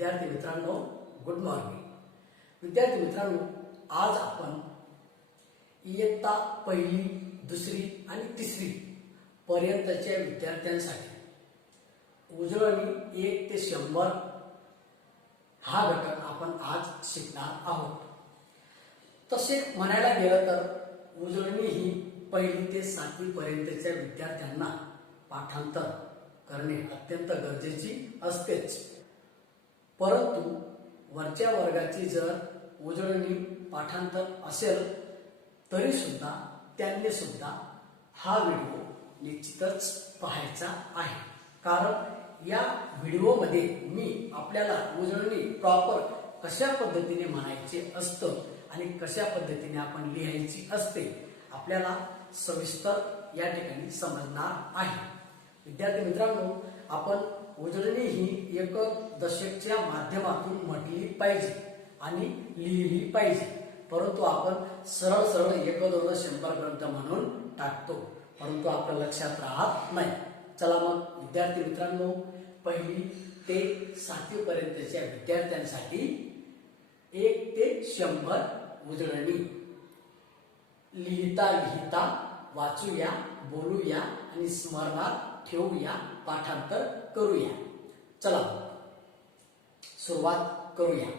विद्यार्थी मित्रांनो, good morning. विद्यार्थी मित्रांनो, आज आपण इयत्ता पहिली, दुसरी आणि तिसरी पर्यंतच्या विद्यार्थ्यांसाठी उजळणी 1 ते 100 हा घटक आपण आज शिकणार आहोत. तसे म्हणायला गेलं तर उजळणी ही पहिली ते 7वी पर्यंतच्या विद्यार्थ्यांना पाठांतर करणे अत्यंत गरजेची असतेच. परंतु वरच्या वर्गाची जर उजळणी पाठांतर असेल तरी सुद्धा त्यांनी सुद्धा हा व्हिडिओ निश्चितच पाहायचा आहे. कारण या व्हिडिओमध्ये मी आपल्याला उजळणी प्रॉपर कशा पद्धतीने म्हणायचे असतं आणि कशा पद्धतीने आपण लिहायची असते आपल्याला सविस्तर या ठिकाणी समजणार आहे. विद्यार्थी मित्रांनो, आपण उजळणी ही एकक दशकच्या माध्यमातून म्हटली पाहिजे आणि लिहिली पाहिजे, परंतु आपण सरळ सरळ 1, 2, 100 ग्रंथ म्हणून टाकतो, परंतु आपल्या लक्षात राहत नाही. चला मग विद्यार्थी मित्रांनो, पहिली ते 7वी पर्यंतच्या विद्यार्थ्यांसाठी 1 ते 100 उजळणी लिहिता लिहिता वाचूया, बोलूया आणि स्मरणात ठेवूया, पाठांतर करूया. चला सुरुवात करूया.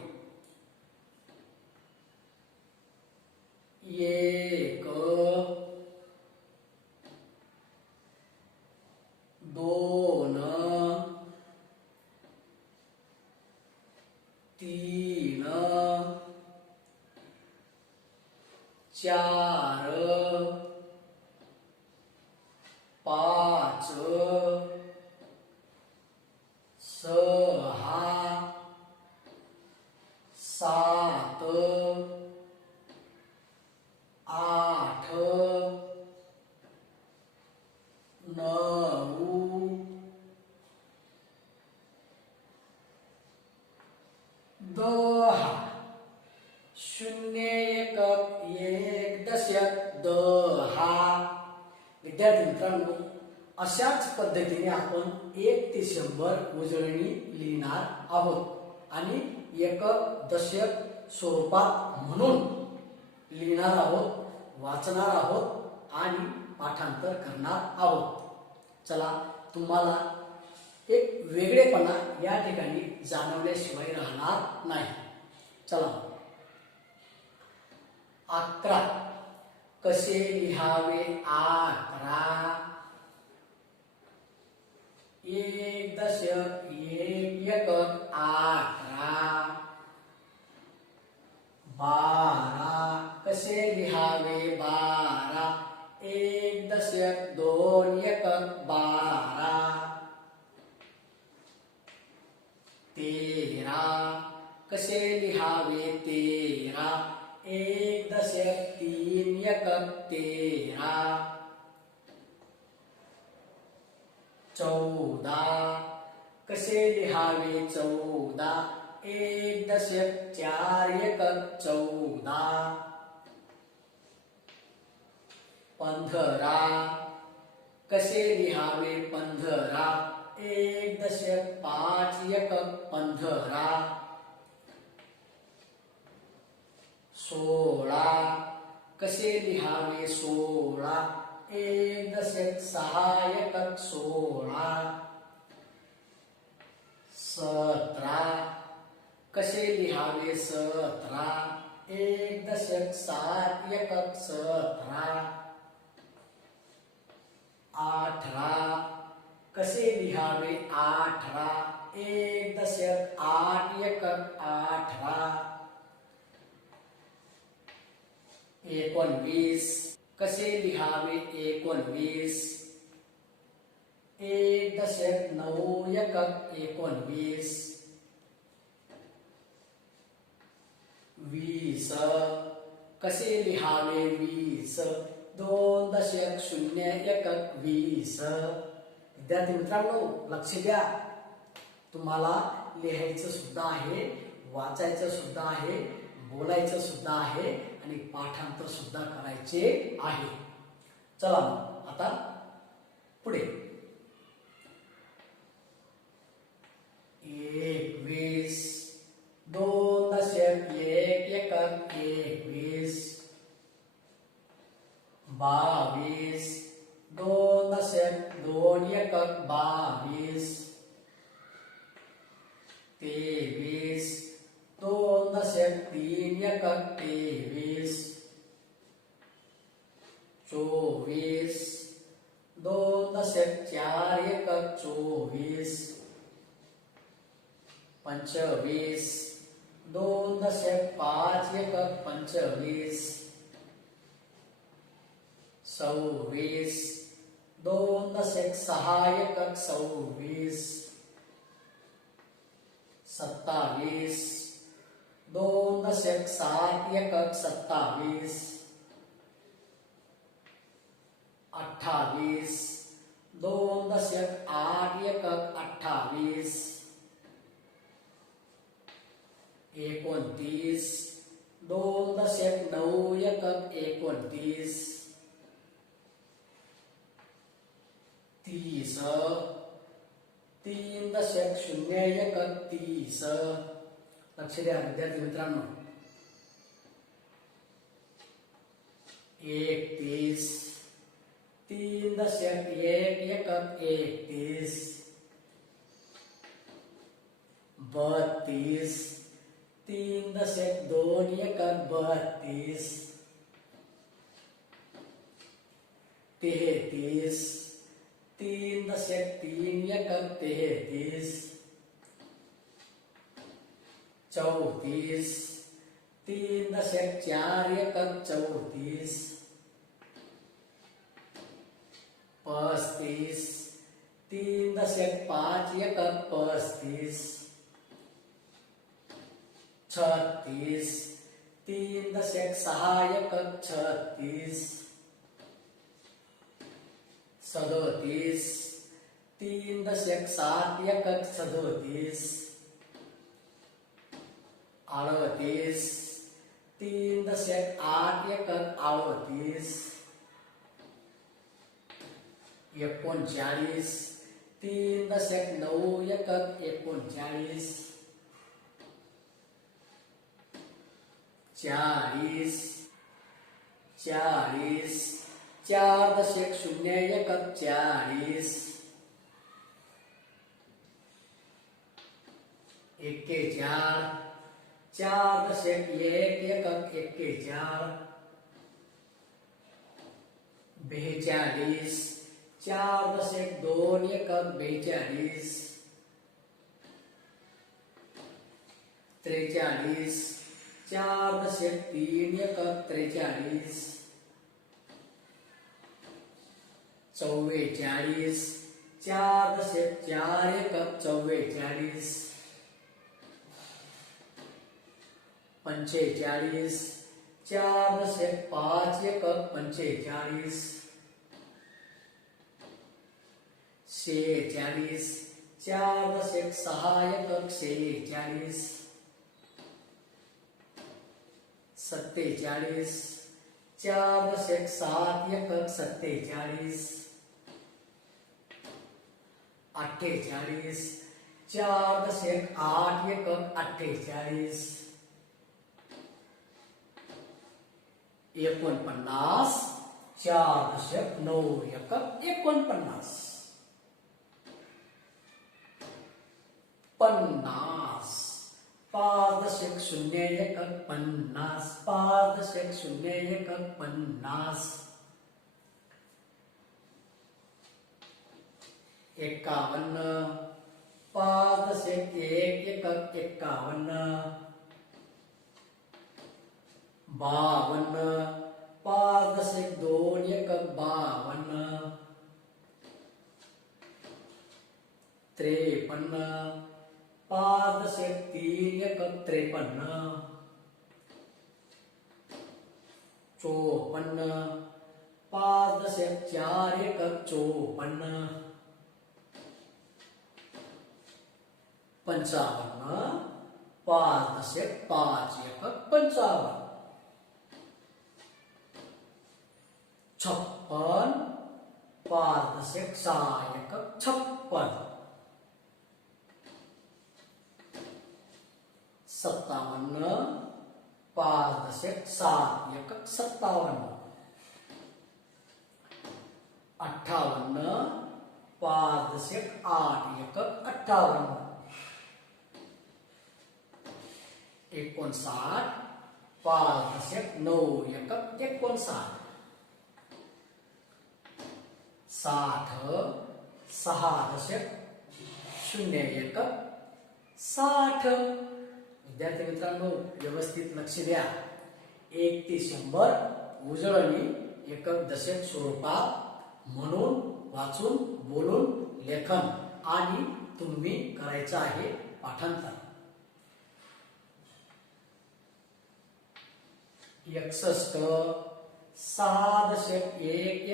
1 2 3 4 5 6 7 8 9 10 0 1 दशक 10. विद्यार्थी मित्रांनो, अशाच पद्धतीने आपण 1 ते 100 उजळणी लिहिणार आहोत आणि एकक दशक स्वरूपात म्हणून लिहिणार आहोत, वाचणार आहोत आणि पाठांतर करणार आहोत. चला, तुम्हाला एक वेगळेपणा या ठिकाणी जाणवल्याशिवाय राहणार नाही. चला, 11 कसे लिहावे 11. 1 दशक 1 एकक 11. 12 कसे लिहावे 12. 1 दशक 2 एकक 12. 13 कसे लिहावे 13. 1 दशक 3 एकक 13. 14 कसे लिहावे 14. 1 दशक 4 एकक 14. 15 कसे लिहावे 15. 1 दशक 5 एकक 15. 16 कसे लिहावे 16. 1 दशक 6 एकक 16. 17 कसे लिहावे 17. 1 दशक 7 एकक 17. 18 कसे लिहावे 18. 1 दशक 8 एकक 18. 19 कसे लिहावे 19. 1 दशक 9 एकक 19. 20 कसे लिहावे 20. 2 दशक 0 एकक 20. विद्यार्थी मित्रांनो, लक्ष द्या, तुम्हाला लिहायचं सुद्धा आहे, वाचायचं सुद्धा आहे, बोलायचं सुद्धा आहे आणि पाठांतर सुद्धा करायचे आहे. चला आता पुढे 21 23 2 दशक 3 एकक 23 24 2 दशक 4 एकक 24 25 2 दशक 5 एकक 25 26 2 दशक 6 एकक 26 27 2 दशक 7 एकक 27 28 2 दशक 8 एकक 28 29 2 दशक 9 एकक 29 30 3 दशक 0 एकक 30 लक्ष द्या विद्यार्थी मित्रांनो 31 3 दशक 1 एकक 31 32 3 दशक 2 एकक 32 33 3 दशक 3 एकक 33 34 3 दशक 4 एकक 34 35 3 दशक 5 एकक 35 36 3 दशक 6 एकक 36 37 3 दशक 7 एकक 37 38 3 दशक 8 एकक 38 39 3 दशक 9 एकक 39 40 4 दशक 0 एकक 40 41 4 दशक 1 एकक 41 42 4 दशक 2 एकक 42 43 4 दशक 3 एकक 43 44 4 दशक 4 एकक 44 45 4 दशक 5 एकक 45 46 4 दशक 6 एकक 46 47 4 दशक 7 एकक 47 48 4 दशक 8 एकक 48 49 4 दशक 9 एकक 49 50 5 दशक 0 एकक 50 5 दशक 0 एकक 50 51 5 दशक 1 एकक 51 52 5 दशक 2 एकक 52 53 5 दशक 3 एकक 53 54 5 दशक 4 एकक 54 55 5 दशक 5 एकक 55 56 5 दशक 6 एकक 56 57 5 दशक 7 एकक 57 58 5 दशक 8 एकक 58 59 5.9 एकक 59 60 6.0 एकक 60 विद्यार्थी मित्रांनो व्यवस्थित लक्ष द्या 1 ते 100 उजळणी एकक दशक स्वरूपात म्हणून वाचून बोलून लेखन आणि तुम्ही करायचं आहे पाठांतर 61 6.1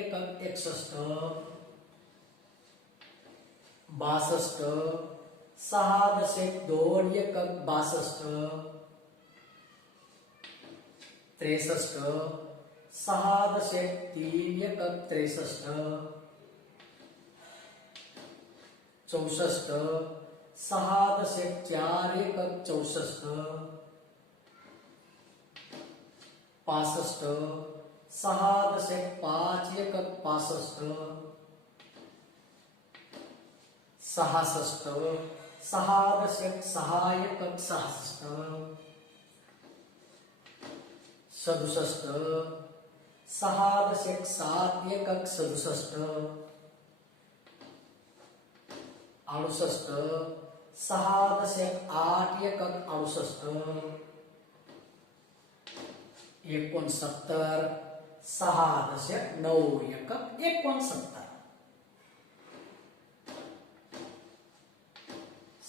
एकक 61 62 6.2 एकक 62 63 6.3 एकक 63 64 6.4 एकक 64 65 6.5 एकक 65 66 6.6 एकक 66 67 6.7 एकक 67 68 6.8 एकक 68 69 6.9 एकक 69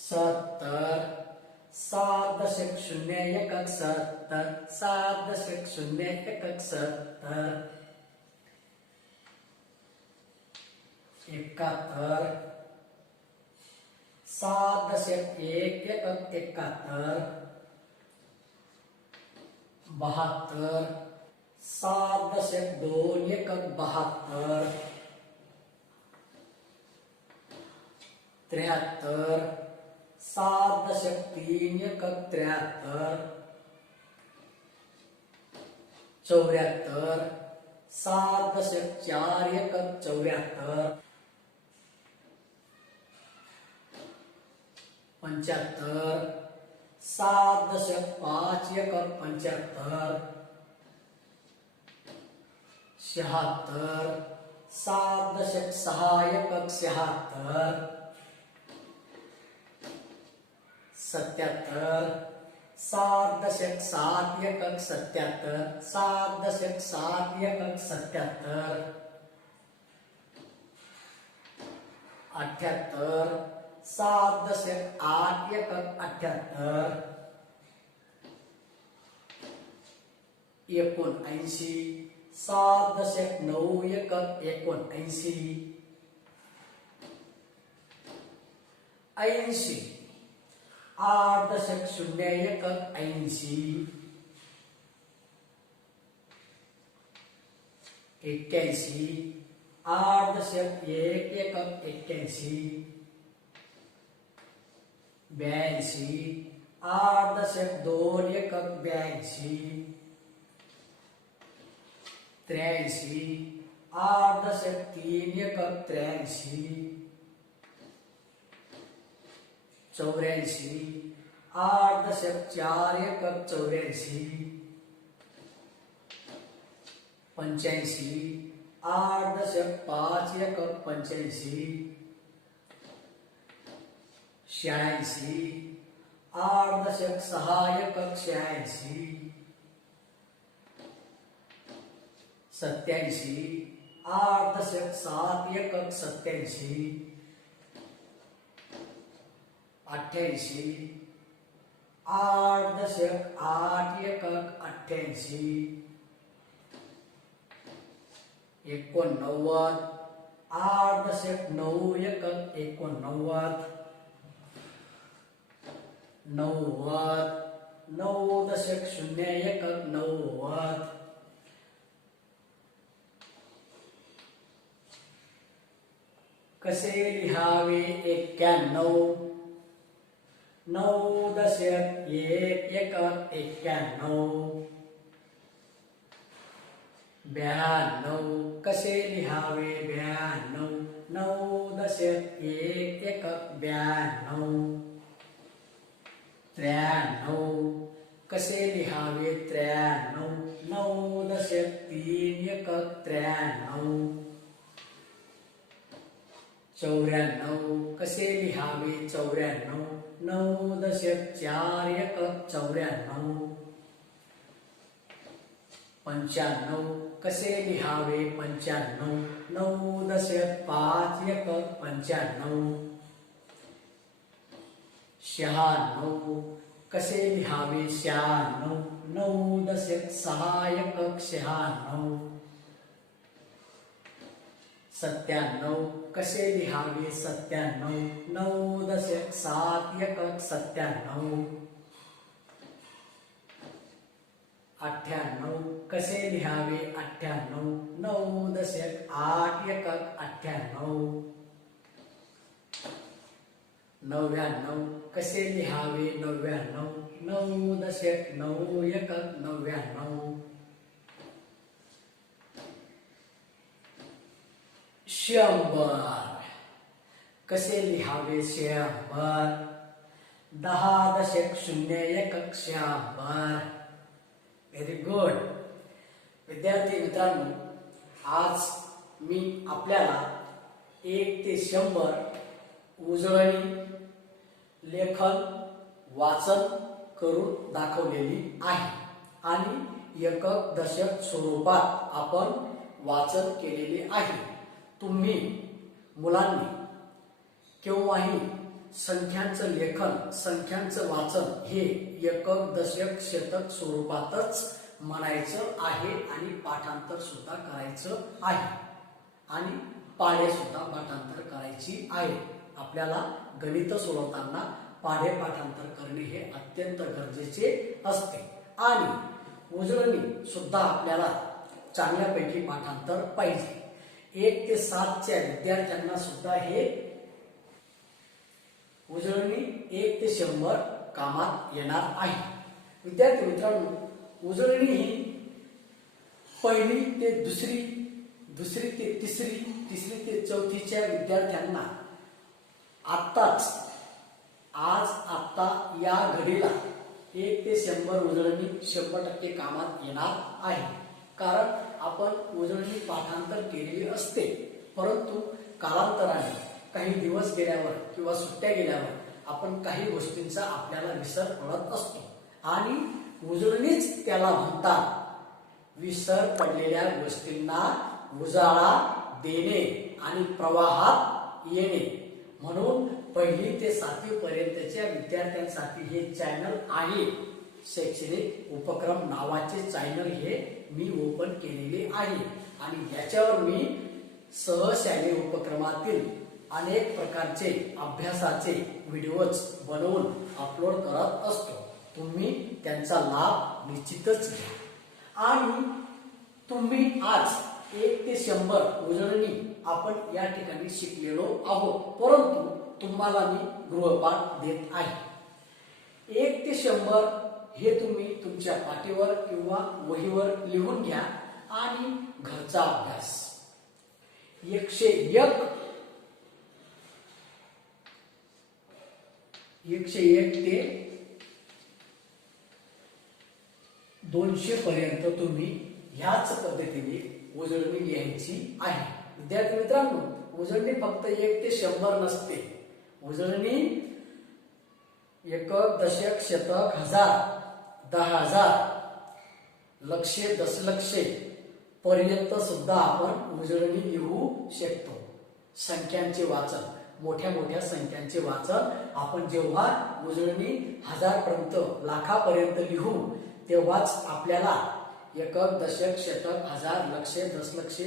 70 7.0 एकक 70 7.0 एकक 70 71 7.1 एकक 71 72 7.2 एकक 72 73 7.3 एकक 73 74 7.4 एकक 74 75 7.5 एकक 75 76 7.6 एकक 76 77 7.7 एकक 77 7.7 एकक 77 78 7.8 एकक 78 79 7.9 एकक 79 80 8.0 एकक 80 81 8.1 एकक 81 82 8.2 एकक 82 83 8.3 एकक 83 84 8.4 एकक 84 85 8.5 एकक 85 86 8.6 एकक 86 87 8.7 एकक 87 88 8.8 एकक 88 89 8.9 एकक 89 90 9.0 एकक 90 कसे लिहावे 91 9.1 एकक 91 92 कसे लिहावे 92 9.1 एकक 92 93 कसे लिहावे 93 9 × 3 = 93 94 कसे लिहावे 94 9 × 4 = 94 कसे लिहावे 95 9 × 5 = 95 96 कसे लिहावे 96 9 × 6 = 96 97 कसे लिहावे 97 9 × 7 = 97 98 कसे लिहावे 98 9 × 8 = 98 99 कसे लिहावे 99 9 × 9 = 99 100 कसे लिहावे 100 10.01 = 100 व्हेरी गुड. विद्यार्थी मित्रांनो, आज मी आपल्याला 1 ते 100 उजळणी लेखन वाचन करून दाखवलेली आहे आणि एकक दशक स्वरूपात आपण वाचन केलेले आहे. तुम्ही मुलांनी केव्हाही संख्यांचं लेखन संख्यांचं वाचन हे एकक दशक शतक स्वरूपातच म्हणायचं आहे आणि पाठांतर सुद्धा करायचं आहे आणि पाढे सुद्धा पाठांतर करायची आहे. आपल्याला गणित सोडवताना पाढे पाठांतर करणे हे अत्यंत गरजेचे असते आणि उजळणी सुद्धा आपल्याला चांगल्यापैकी पाठांतर पाहिजे. 1 ते 7 च्या विद्यार्थ्यांना सुद्धा हे उजळणी 1 ते 100 कामात येणार आहे. विद्यार्थी मित्रांनो, उजळणी ही 1ली ते 2री, 2री ते 3री, 3री ते 4थीच्या विद्यार्थ्यांना आता या घडीला 1 ते 100 उजळणी 100% कामात येणार आहे. कारण आपण उजळणी पाठांतर केलेली असते, परंतु कालांतराने काही दिवस गेल्यावर किंवा सुट्ट्या गेल्यावर आपण काही गोष्टींचा आपल्याला विसर पडत असतो आणि उजळणीच त्याला म्हणतात. विसर पडलेल्या गोष्टींना उजाळा देणे आणि प्रवाहात येणे. म्हणून 1ली ते 7वी पर्यंतच्या विद्यार्थ्यांसाठी हे चॅनल आहे. शैक्षणिक उपक्रम नावाचे चॅनल हे मी ओपन केलेले आहे आणि याच्यावर मी सहशालेय उपक्रमातील अनेक प्रकारचे अभ्यासाचे व्हिडिओज बनवून अपलोड करत असतो. तुम्ही त्यांचा लाभ निश्चितच घ्या आणि तुम्ही आज 1 ते 100 उजळणी आपण या ठिकाणी शिकलेलो आहोत, परंतु तुम्हाला मी गृहपाठ देत आहे. 1 ते 100 हे तुम्ही तुमच्या पाटीवर किंवा वहीवर लिहून घ्या आणि घरचा अभ्यास. 101 ते 200 पर्यंत तुम्ही ह्याच पद्धतीने उजळणी लिहायची आहे. विद्यार्थी मित्रांनो, उजळणी फक्त 1 ते 100 नसते. उजळणी एकक दशक शतक हजार 10,000 लक्षे दशलक्षे पर्यंत सुद्धा आपण उजळणी लिहू शकतो. संख्यांचे वाचन, मोठ्या मोठ्या संख्यांचे वाचन आपण जेव्हा उजळणी 1000 पर्यंत लाखापर्यंत लिहू तेव्हाच आपल्याला एकक दशक शतक हजार लक्षे दशलक्षे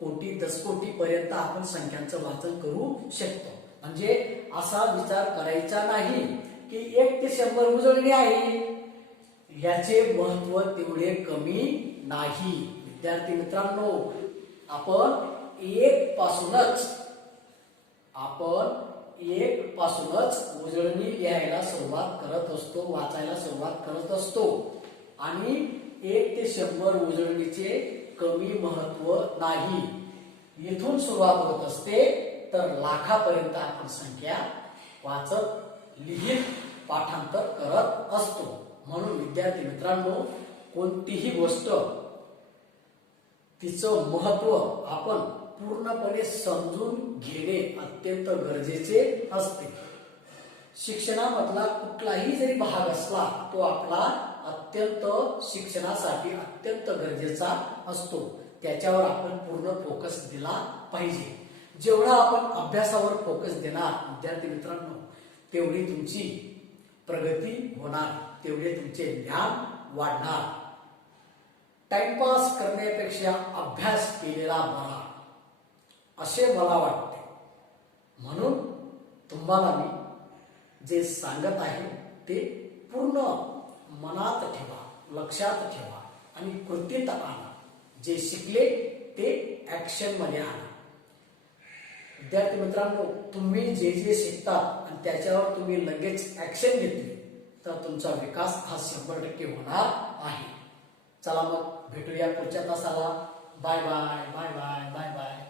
कोटी दशकोटी पर्यंत आपण संख्यांचं वाचन करू शकतो. म्हणजे असा विचार करायचा नाही की 1 ते 100 उजळणी आहे, याचे महत्व तेवढे कमी नाही. विद्यार्थी मित्रांनो, आपण एक पासूनच उजळणी लिहायला सुरुवात करत असतो, वाचायला सुरुवात करत असतो आणि 1 ते 100 उजळणीचे कमी महत्व नाही. इथून सुरुवात होत असते तर लाखापर्यंत आपण संख्या वाचत लिहित पाठांतर करत असतो. म्हणून विद्यार्थी मित्रांनो, कोणतीही गोष्ट तिचं महत्व आपण पूर्णपणे समजून घेणे अत्यंत गरजेचे असते. शिक्षणामधला कुठलाही जरी भाग असला तो आपला अत्यंत शिक्षणासाठी अत्यंत गरजेचा असतो. त्याच्यावर आपण पूर्ण फोकस दिला पाहिजे. जेवढा आपण अभ्यासावर फोकस देणार विद्यार्थी मित्रांनो, तेवढी तुमची प्रगती होणार, तेवढे तुमचे ज्ञान वाढणार. टाइमपास करण्यापेक्षा अभ्यास केलेला बरा असे मला वाटते. म्हणून तुम्हाला मी जे सांगत आहे ते पूर्ण मनात ठेवा, लक्षात ठेवा आणि कृतीत आणा. जे शिकले ते ऍक्शन मध्ये आणा. विद्यार्थी मित्रांनो, तुम्ही जे जे शिकतात आणि त्याच्यावर तुम्ही लगेच ऍक्शन घेतली तर तुमचा विकास हा 100% होणार आहे. चला मग भेटूया पुढच्या तासाला. Bye bye bye bye bye bye.